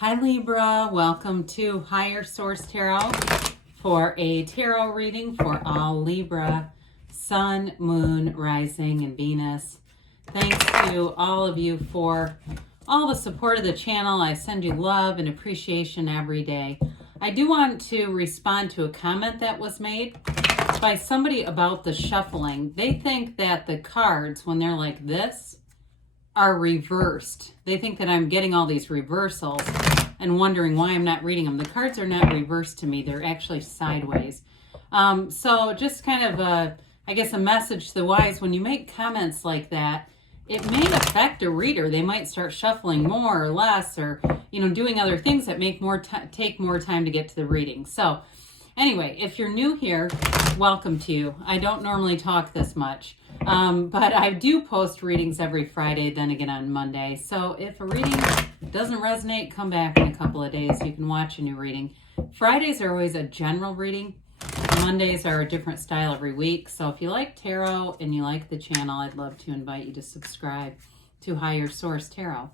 Hi Libra, welcome to Higher Source Tarot for a tarot reading for all Libra, Sun, Moon, Rising, and Venus. Thanks to all of you for all the support of the channel. I send you love and appreciation every day. I do want to respond to a comment that was made by somebody about the shuffling. They think that the cards, when they're like this, are reversed. They think that I'm getting all these reversals and wondering why I'm not reading them. The cards are not reversed to me. They're actually sideways. So just kind of I guess a message to the wise, when you make comments like that, it may affect a reader. They might start shuffling more or less, or doing other things that make take more time to get to the reading. So anyway, if you're new here, welcome to you. I don't normally talk this much. But I do post readings every Friday, then again on Monday. So if a reading doesn't resonate, come back in a couple of days. You can watch a new reading. Fridays are always a general reading. Mondays are a different style every week. So if you like tarot and you like the channel, I'd love to invite you to subscribe to Higher Source Tarot.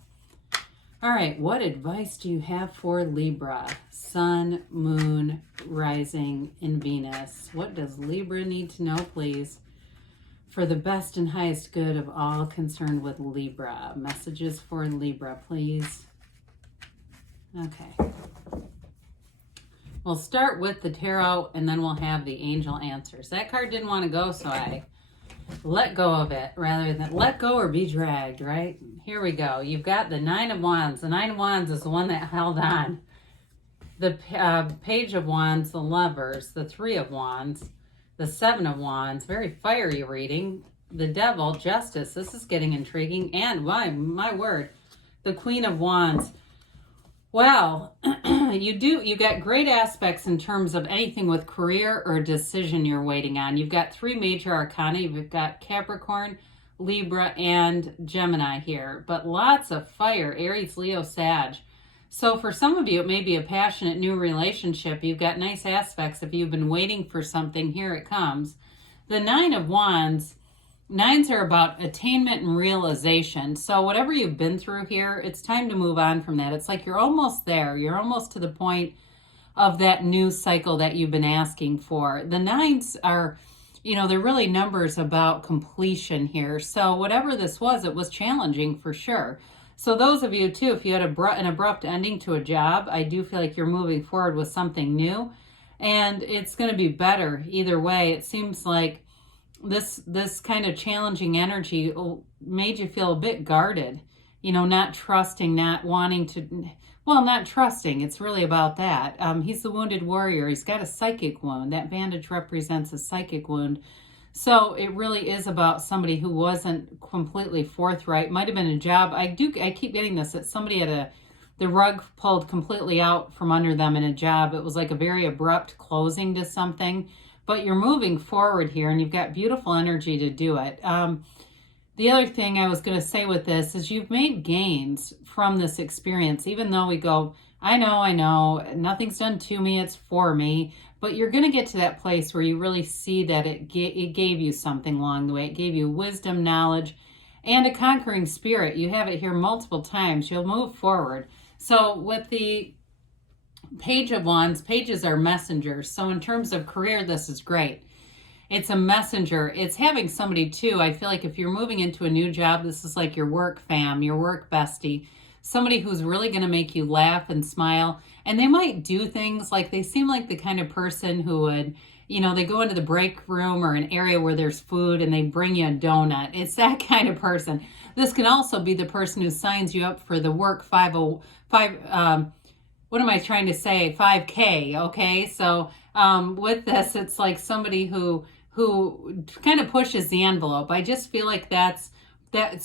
All right, what advice do you have for Libra? Sun, Moon, Rising, and Venus. What does Libra need to know, please? For the best and highest good of all concerned with Libra. Messages for Libra, please. Okay. We'll start with the tarot, and then we'll have the angel answers. That card didn't want to go, so I let go of it rather than let go or be dragged, right? Here we go. You've got the Nine of Wands. The Nine of Wands is the one that held on. The Page of Wands, the Lovers, the Three of Wands, the Seven of Wands, very fiery reading. The Devil, Justice, this is getting intriguing. And my word, the Queen of Wands. Well, you got great aspects in terms of anything with career or decision you're waiting on. You've got three major arcana. You've got Capricorn, Libra, and Gemini here. But lots of fire, Aries, Leo, Sag. So for some of you, it may be a passionate new relationship. You've got nice aspects. If you've been waiting for something, here it comes. The Nine of Wands, nines are about attainment and realization. So whatever you've been through here, it's time to move on from that. It's like you're almost there. You're almost to the point of that new cycle that you've been asking for. The nines are, they're really numbers about completion here. So whatever this was, it was challenging for sure. So those of you, too, if you had an abrupt ending to a job, I do feel like you're moving forward with something new. And it's going to be better either way. It seems like this kind of challenging energy made you feel a bit guarded. Not trusting, not wanting to... Well, not trusting. It's really about that. He's the wounded warrior. He's got a psychic wound. That bandage represents a psychic wound. So it really is about somebody who wasn't completely forthright. Might have been a job. I keep getting this, that somebody had the rug pulled completely out from under them in a job. It was like a very abrupt closing to something. But you're moving forward here, and you've got beautiful energy to do it. The other thing I was going to say with this is you've made gains from this experience, even though we go, I know, nothing's done to me, it's for me. But you're going to get to that place where you really see that it gave you something along the way. It gave you wisdom, knowledge, and a conquering spirit. You have it here multiple times. You'll move forward. So with the Page of Wands, pages are messengers. So in terms of career, this is great. It's a messenger. It's having somebody too. I feel like if you're moving into a new job, this is like your work fam, your work bestie. Somebody who's really going to make you laugh and smile. And they might do things like, they seem like the kind of person who would, they go into the break room or an area where there's food and they bring you a donut. It's that kind of person. This can also be the person who signs you up for the work 5K, okay? So with this, it's like somebody who kind of pushes the envelope. I just feel like that's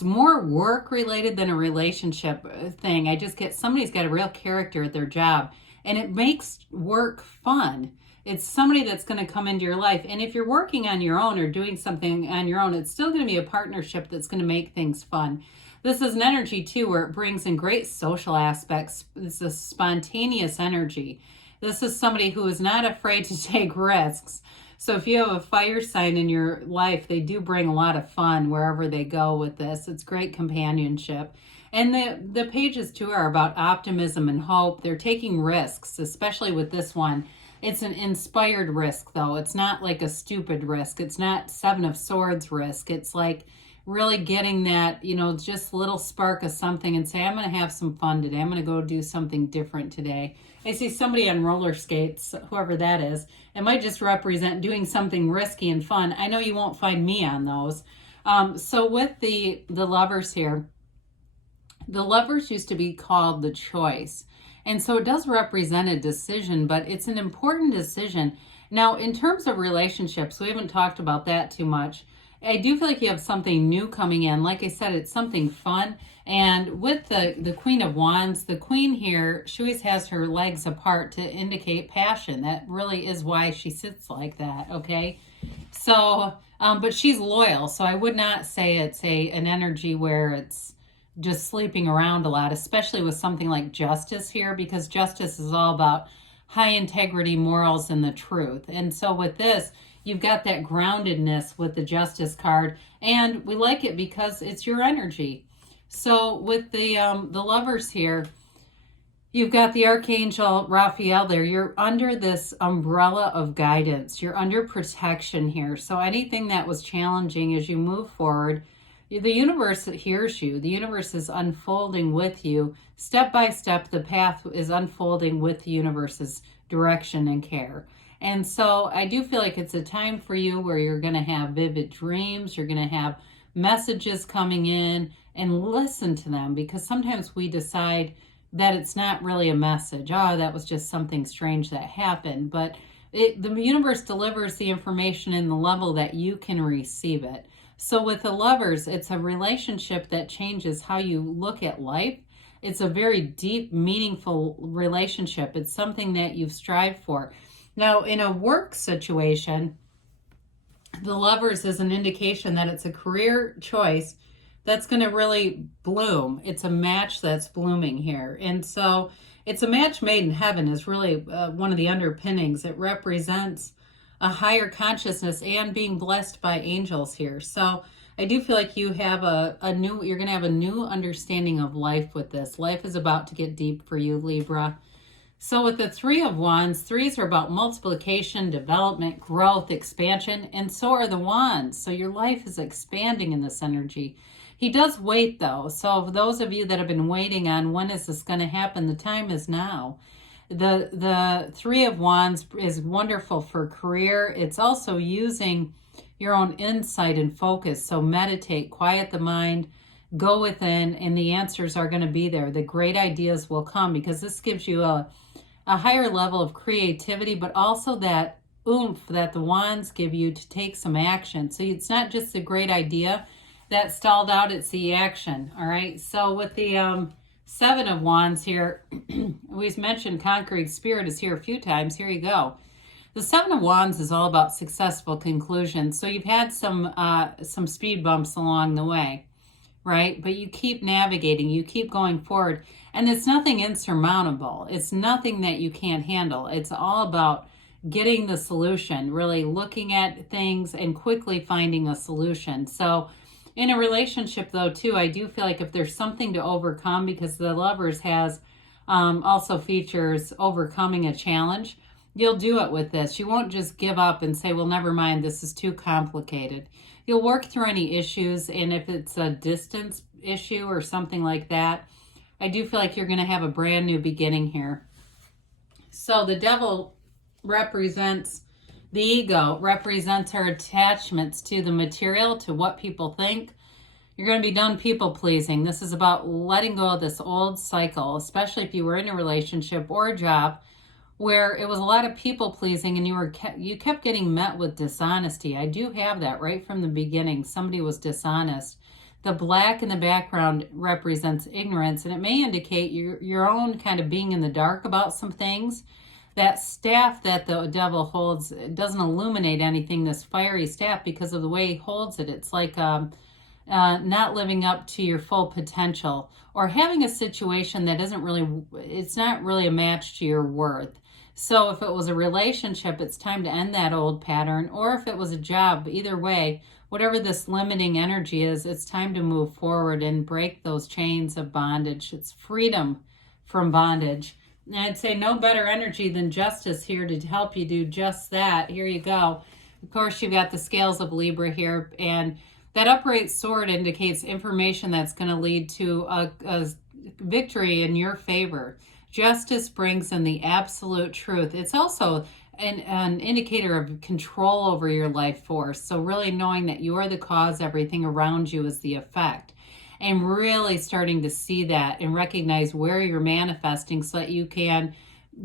more work related than a relationship thing. I just get somebody's got a real character at their job, and it makes work fun. It's somebody that's going to come into your life. And if you're working on your own or doing something on your own, it's still going to be a partnership that's going to make things fun. This is an energy too where it brings in great social aspects. It's a spontaneous energy. This is somebody who is not afraid to take risks. So if you have a fire sign in your life, they do bring a lot of fun wherever they go with this. It's great companionship. And the pages too are about optimism and hope. They're taking risks, especially with this one. It's an inspired risk, though. It's not like a stupid risk. It's not Seven of Swords risk. It's like really getting that, just little spark of something and say, I'm going to have some fun today. I'm going to go do something different today. I see somebody on roller skates, whoever that is. It might just represent doing something risky and fun. I know you won't find me on those. So with the Lovers here, the Lovers used to be called the Choice. And so it does represent a decision, but it's an important decision. Now, in terms of relationships, we haven't talked about that too much. I do feel like you have something new coming in. Like I said, it's something fun. And with the Queen of Wands, the Queen here, she always has her legs apart to indicate passion. That really is why she sits like that, okay? So, but she's loyal. So I would not say it's an energy where it's just sleeping around a lot, especially with something like Justice here, because Justice is all about high integrity, morals, and the truth. And so with this, you've got that groundedness with the Justice card, and we like it because it's your energy. So with the Lovers here, you've got the Archangel Raphael there. You're under this umbrella of guidance. You're under protection here. So anything that was challenging as you move forward, the universe hears you. The universe is unfolding with you. Step by step, the path is unfolding with the universe's direction and care. And so I do feel like it's a time for you where you're going to have vivid dreams. You're going to have messages coming in, and listen to them, because sometimes we decide that it's not really a message. Oh, that was just something strange that happened. But the universe delivers the information in the level that you can receive it. So with the Lovers, it's a relationship that changes how you look at life. It's a very deep, meaningful relationship. It's something that you've strived for. Now, in a work situation, the Lovers is an indication that it's a career choice that's going to really bloom. It's a match that's blooming here. And so it's a match made in heaven is really one of the underpinnings. It represents a higher consciousness and being blessed by angels here. So I do feel like you have you're going to have a new understanding of life with this. Life is about to get deep for you, Libra. So with the Three of Wands, threes are about multiplication, development, growth, expansion, and so are the Wands. So your life is expanding in this energy. He does wait, though. So for those of you that have been waiting on when is this going to happen, the time is now. The Three of Wands is wonderful for career. It's also using your own insight and focus. So meditate, quiet the mind, go within, and the answers are going to be there. The great ideas will come, because this gives you a higher level of creativity, but also that oomph that the Wands give you to take some action. So it's not just a great idea that stalled out, it's the action. All right. So with the Seven of Wands here, we've mentioned conquering spirit is here a few times. Here you go. The Seven of Wands is all about successful conclusions. So you've had some speed bumps along the way, right? But you keep navigating, you keep going forward, and it's nothing insurmountable. It's nothing that you can't handle. It's all about getting the solution, really looking at things and quickly finding a solution. So in a relationship, though, too, I do feel like if there's something to overcome, because the Lovers has also features overcoming a challenge, you'll do it with this. You won't just give up and say, well, never mind, this is too complicated. You'll work through any issues, and if it's a distance issue or something like that, I do feel like you're going to have a brand new beginning here. So the Devil represents the ego, represents our attachments to the material, to what people think. You're going to be done people pleasing. This is about letting go of this old cycle, especially if you were in a relationship or a job where it was a lot of people pleasing and you kept getting met with dishonesty. I do have that right from the beginning. Somebody was dishonest. The black in the background represents ignorance, and it may indicate your own kind of being in the dark about some things. That staff that the Devil holds doesn't illuminate anything, this fiery staff, because of the way he holds it. It's like not living up to your full potential, or having a situation that it's not really a match to your worth. So if it was a relationship, it's time to end that old pattern. Or if it was a job, either way, whatever this limiting energy is, it's time to move forward and break those chains of bondage. It's freedom from bondage. And I'd say no better energy than justice here to help you do just that. Here you go. Of course, you've got the scales of Libra here, and that upright sword indicates information that's going to lead to a victory in your favor. Justice brings in the absolute truth. It's also an indicator of control over your life force. So really knowing that you're the cause, everything around you is the effect. And really starting to see that and recognize where you're manifesting so that you can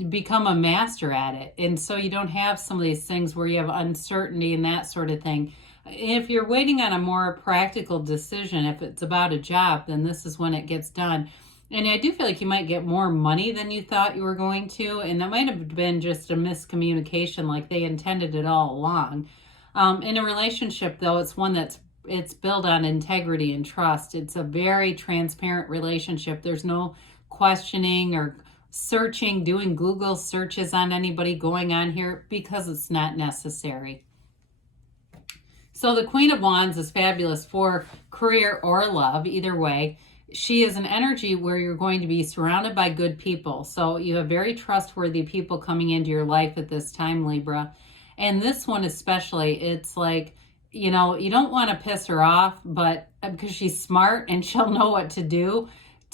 become a master at it. And so you don't have some of these things where you have uncertainty and that sort of thing. If you're waiting on a more practical decision, if it's about a job, then this is when it gets done. And I do feel like you might get more money than you thought you were going to. And that might have been just a miscommunication, like they intended it all along. In a relationship, though, it's one it's built on integrity and trust. It's a very transparent relationship. There's no questioning or searching, doing Google searches on anybody going on here, because it's not necessary. So the Queen of Wands is fabulous for career or love, either way. She is an energy where you're going to be surrounded by good people. So you have very trustworthy people coming into your life at this time, Libra. And this one especially, it's like, you know, you don't want to piss her off, but because she's smart and she'll know what to do.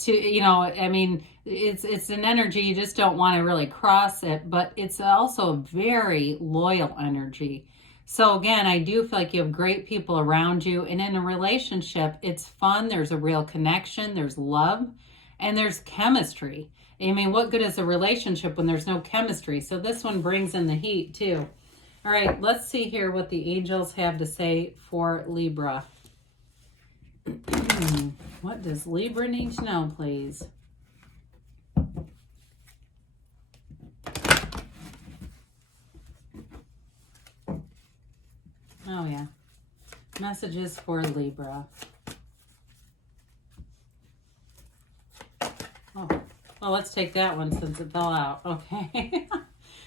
I mean, it's an energy, you just don't want to really cross it, but it's also a very loyal energy. So again, I do feel like you have great people around you, and in a relationship, it's fun. There's a real connection, there's love, and there's chemistry. I mean, what good is a relationship when there's no chemistry? So this one brings in the heat too. All right, let's see here what the angels have to say for Libra. What does Libra need to know, please? Oh, yeah. Messages for Libra. Oh, well, let's take that one since it fell out. Okay.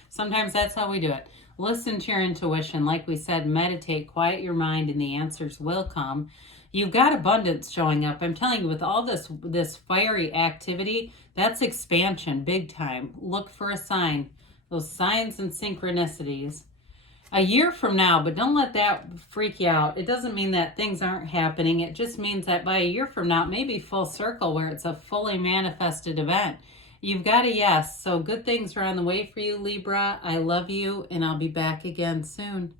Sometimes that's how we do it. Listen to your intuition. Like we said, meditate, quiet your mind, and the answers will come. You've got abundance showing up. I'm telling you, with all this fiery activity, that's expansion, big time. Look for a sign. Those signs and synchronicities. A year from now, but don't let that freak you out. It doesn't mean that things aren't happening. It just means that by a year from now, it may be full circle where it's a fully manifested event. You've got a yes. So good things are on the way for you, Libra. I love you, and I'll be back again soon.